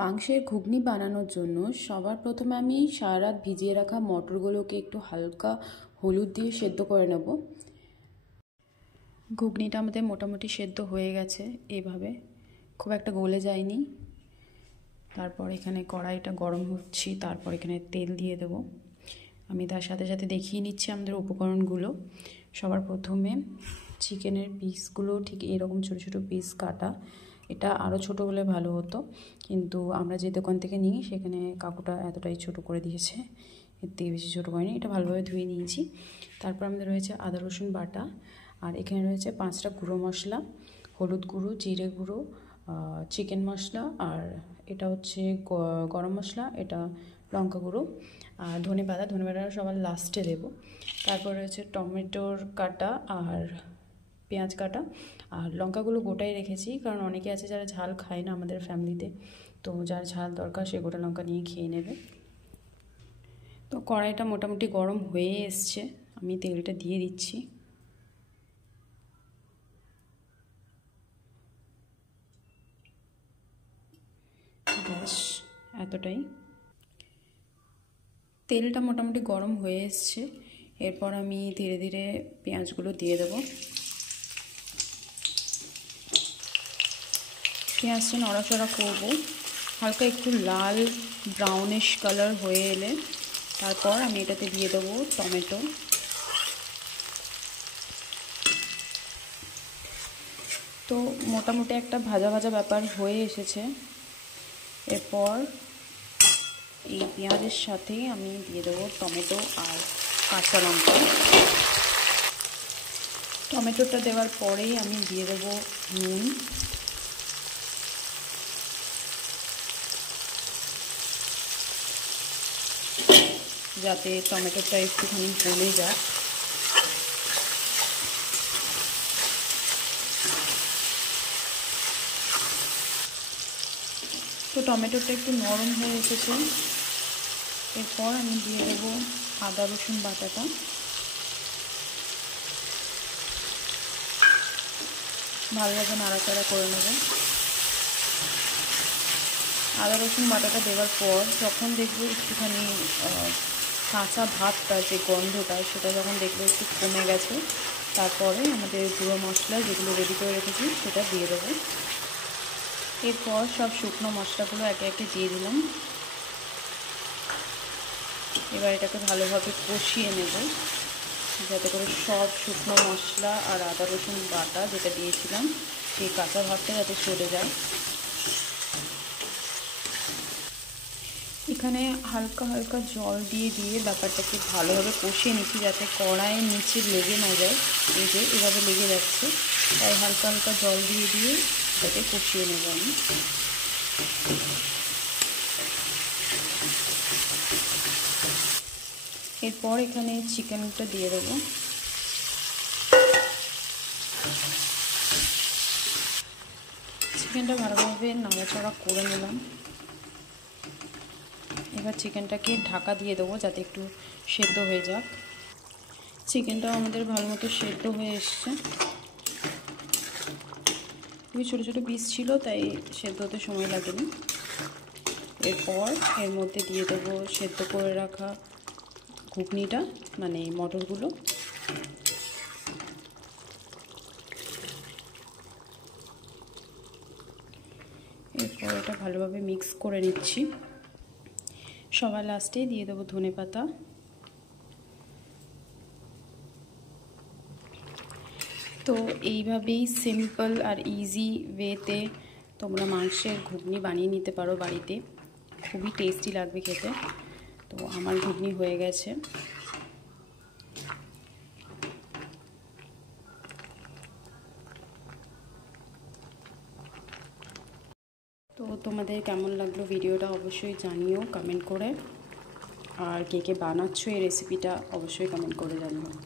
মাংসের ঘুগনি বানানোর জন্য সবার প্রথমে আমি সারা রাত ভিজিয়ে রাখা মটরগুলোকে একটু হালকা হলুদ দিয়ে সেদ্ধ করে নেব। ঘুগনিটা আমাদের মোটামুটি সেদ্ধ হয়ে গেছে, এইভাবে খুব একটা গলে যায়নি। তারপর এখানে কড়াইটা গরম হচ্ছে, তারপর এখানে তেল দিয়ে দেব। আমি তার সাথে সাথে দেখিয়ে নিচ্ছি আমাদের উপকরণগুলো। সবার প্রথমে চিকেনের পিসগুলো ঠিক এরকম ছোটো ছোটো পিস কাটা। এটা আরও ছোটো হলে ভালো হতো, কিন্তু আমরা যে দোকান থেকে নিই সেখানে কাকুটা এতটাই ছোটো করে দিয়েছে, এর থেকে বেশি ছোটো করেনি। এটা ভালোভাবে ধুয়ে নিয়েছি। তারপর আমাদের রয়েছে আদা রসুন বাটা, আর এখানে রয়েছে 5টা গুঁড়ো মশলা, হলুদ গুঁড়ো, জিরে গুঁড়ো, চিকেন মশলা, আর এটা হচ্ছে গরম মশলা, এটা লঙ্কা গুঁড়ো, আর ধনেপাতা সবার লাস্টে দেবো। তারপর রয়েছে টমেটোর কাটা আর পেঁয়াজ কাটা, আর লঙ্কাগুলো গোটাই রেখেছি, কারণ অনেকে আছে যারা ঝাল খায় না আমাদের ফ্যামিলিতে, তো যার ঝাল দরকার সে গোটা লঙ্কা নিয়ে খেয়ে নেবে। তো কড়াইটা মোটামুটি গরম হয়ে এসছে, আমি তেলটা দিয়ে দিচ্ছি। ব্যাস এতটাই। তেলটা মোটামুটি গরম হয়ে এসছে, এরপর আমি ধীরে ধীরে পেঁয়াজগুলো দিয়ে দেবো। পেঁয়াজটা নড়াচড়া করবো, হালকা একটু লাল ব্রাউনিশ কালার হয়ে এলে তারপর আমি এটাতে দিয়ে দেবো টমেটো। তো মোটামুটি একটা ভাজা ভাজা ব্যাপার হয়ে এসেছে। এরপর এই পেঁয়াজের সাথে আমি দিয়ে দেবো টমেটো আর কাঁচা লঙ্কা। টমেটোটা দেওয়ার পরেই আমি দিয়ে দেবো নুন, যাতে টমেটোটা একটুখানি গলে যায়। তো টমেটোটা একটু নরম হয়ে এসেছে, এরপর আমি দিয়ে দেবো আদা রসুন বাটাটা। ভালোভাবে নাড়াচাড়া করে নেব। আদা রসুন বাটাটা দেওয়ার পর যখন দেখবো একটুখানি কাঁচা ভাতটা যে গন্ধটা সেটা যখন দেখবো একটু কমে গেছে, তারপরে আমাদের গুঁড়ো মশলা যেগুলো রেডি করে রেখেছি সেটা দিয়ে দেবো। এরপর সব শুকনো মশলাগুলো একে একে দিয়ে দিলাম। এবার এটাকে ভালোভাবে কষিয়ে নেব, যাতে করে সব শুকনো মশলা আর আদা রসুন বাটা যেটা দিয়েছিলাম সেই কাঁচা ভাতটা যাতে সরে যায়। এখানে হালকা হালকা জল দিয়ে দিয়ে ব্যাপারটাকে ভালোভাবে কষিয়ে নিচ্ছি, যাতে কড়াইয়ের নিচে লেগে না যায়। এই যে এভাবে লেগে যাচ্ছে, তাই হালকা হালকা জল দিয়ে দিয়ে এটাকে কষিয়ে নেব আমি। এরপর এখানে চিকেনটা দিয়ে দেবো। চিকেনটা ভালোভাবে নাড়াচাড়া করে নিলাম। এবার চিকেনটাকে ঢাকা দিয়ে দেবো যাতে একটু সেদ্ধ হয়ে যাক। চিকেনটাও আমাদের ভালো মতো সেদ্ধ হয়ে এসছে। খুবই ছোটো ছোটো পিস ছিল, তাই সেদ্ধ হতে সময় লাগেনি। এরপর এর মধ্যে দিয়ে দেবো সেদ্ধ করে রাখা ঘুগনিটা, মানে মটরগুলো। এরপর এটা ভালোভাবে মিক্স করে নিচ্ছি। সবার লাস্টে দিয়ে দেবো ধনেপাতা। তো এইভাবেই সিম্পল আর ইজি ওয়েতে তোমরা মাংসের ঘুগনি বানিয়ে নিতে পারো বাড়িতে, খুবই টেস্টি লাগবে খেতে। তো আমার ঘুগনি হয়ে গেছে। তো তোমাদের কেমন লাগলো ভিডিওটা অবশ্যই জানিও কমেন্ট করে, আর কে কে বানাচ্ছো এই রেসিপিটা অবশ্যই কমেন্ট করে জানিও।